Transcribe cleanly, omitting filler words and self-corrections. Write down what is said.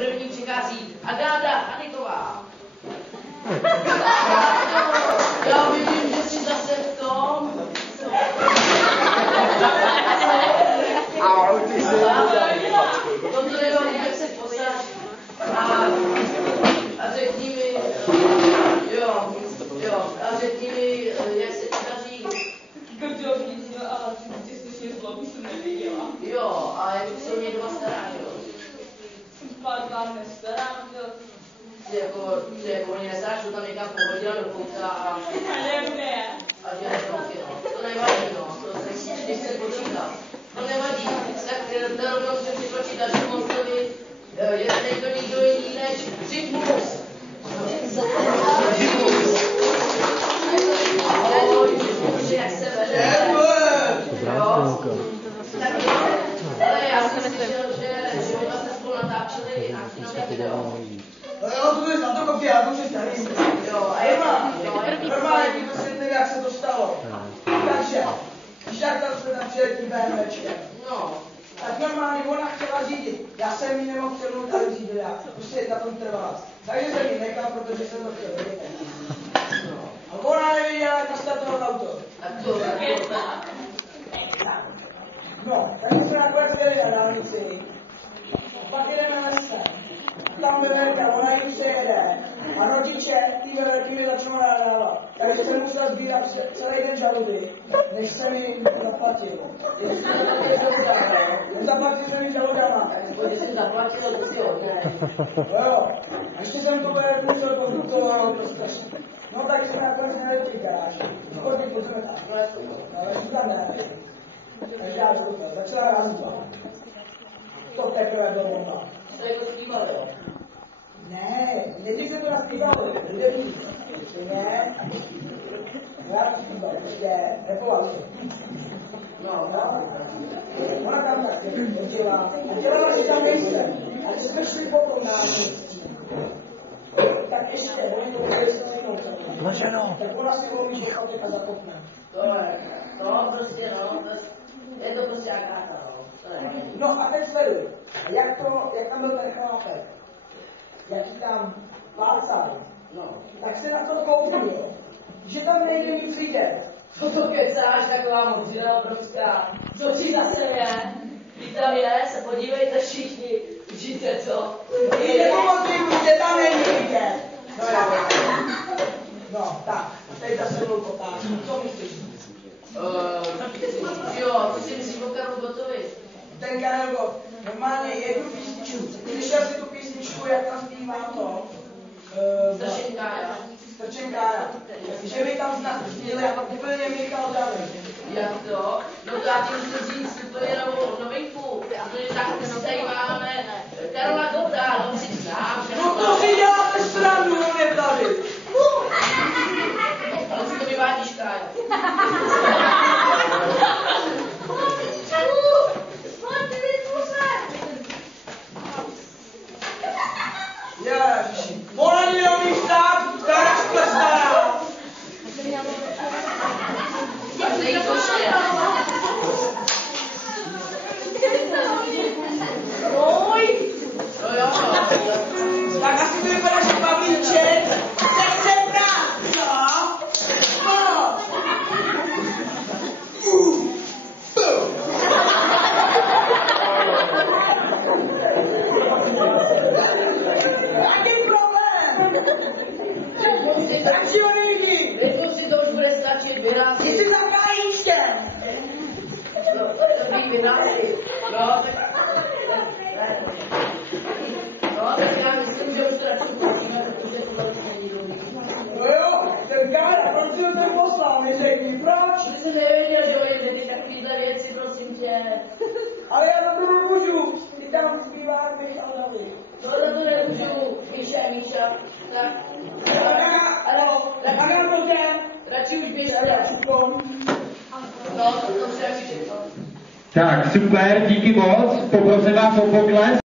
první přichází Agáda Haniková. Já vidím, že jsi zase v tom. Toto jenom jak se posaď a řekni mi, a řekni mi, jak se ti daří. Kdo viděl, ale ty slyšně zlobu jsem neviděla. Jo, a jak se o mě doma stará, jo? Pár vám nestarám, jo. Ty jako mě nestaráš, to tam někam pohodila do kouta a... Nebude. A dělej kroky, no. To nevadí, no. To se, když se počítá. To nevadí. Tak rovnou se připočítá, že Monsovi je to nikdo jiný než Rytmus. Jak se vede. Ale já jsem slyšel, že vy vlastně spolu natáčeli akční video. No jo, to je za to kopě, já to už je starý. Jo, a je normálně ti vysvětlím, jak se to stalo. Takže, když jak tam jsme tam přijeli tím BMWčkem. No. Tak normálně ona chtěla řídit. Já jsem ji nemohl přemluvit, aby řídila. Prostě na tom trvala. Takže jsem ji nechal, protože jsem to chtěl vědět. A ona nevěděla, jak nastartovat auto. Tak to je tak. No, tak jsme nakonec jeli na dálnici. A pak jedeme na lese. Tam veverka, ona jim se jede. A rodiče ty veverky mi začnou nadávat. Takže jsem musel sbírat celý den žaludy, než jsem jim zaplatil. Zaplatil jsem jim žaludama. Když jsi zaplatil, to si hodně. Jo. A ještě jsem to musel pokutovat, to strašně. No tak jsme nakonec nejeli v té garáži. Chodně pojďme tam. Ale říkám ne. Takže já začala razba. To teprve bylo bomba. To jako zpívali, jo? Ne, než se to naspívalo, hudební. Ne, já to zpíval, prostě repoval to. No. Ona tam tak chodila a dělala si tam nejsem. A když jsme šli potom na tak ještě, oni to museli se cínout. Tak ona si volí šochatek a zapotne. To prostě, no, je to prostě Agáta, no. No a teď sleduj, jak tam byl ten chlápek, jaký tam plácal, No. tak se na to kouknul, že tam nejde nic vidět. Co to kecáš, taková modřina obrovská? Co ti zase je? Když tam je, se podívejte všichni, vidíte co? Jde pomoci, že tam není vidět. No, tak, teď zase byl potáž. Co myslíš? Jo, ty si myslíš o Karlu Gottovi? Ten Karel Gott, normálně jednu písničku. Slyšel jsi tu písničku, jak tam zpívá to? Strčenkára. Strčenkára. Že mi tam zněli úplně Michal David. Jak to? No to já ti musím říct úplně novou novinku. Protože tak si tady máme Karla Gotta, no si znám. No to si děláte srandu, on je tady. Ale si to vyvádíš, Kájo. Ježiši. Ona mi neumí stát, která šplestá. No jo. Tak asi to vypadá, že Pavlíček se chce brát, jo? No. Jaký problém? Tak si ho nevidí. Rytmus si to už bude stačit vyrazit. Ty jsi za Krajíčkem. No, to by vyrazit. No, tak já myslím, že už to radši pustíme, protože to není dobrý. No jo, ten Kára, proč si ho ten poslal, neřekni, proč? Ty jsi nevěděl, že oni ty takovýhle věci, prosím tě. Ale já za to nemůžu, ty tam zpívá Michal David. No, za to nemůžu, Míša, tak. Tak já to těm. Radši už běžte. No, to se radši všechno. Tak, super, díky moc, poprosím vás o pokles.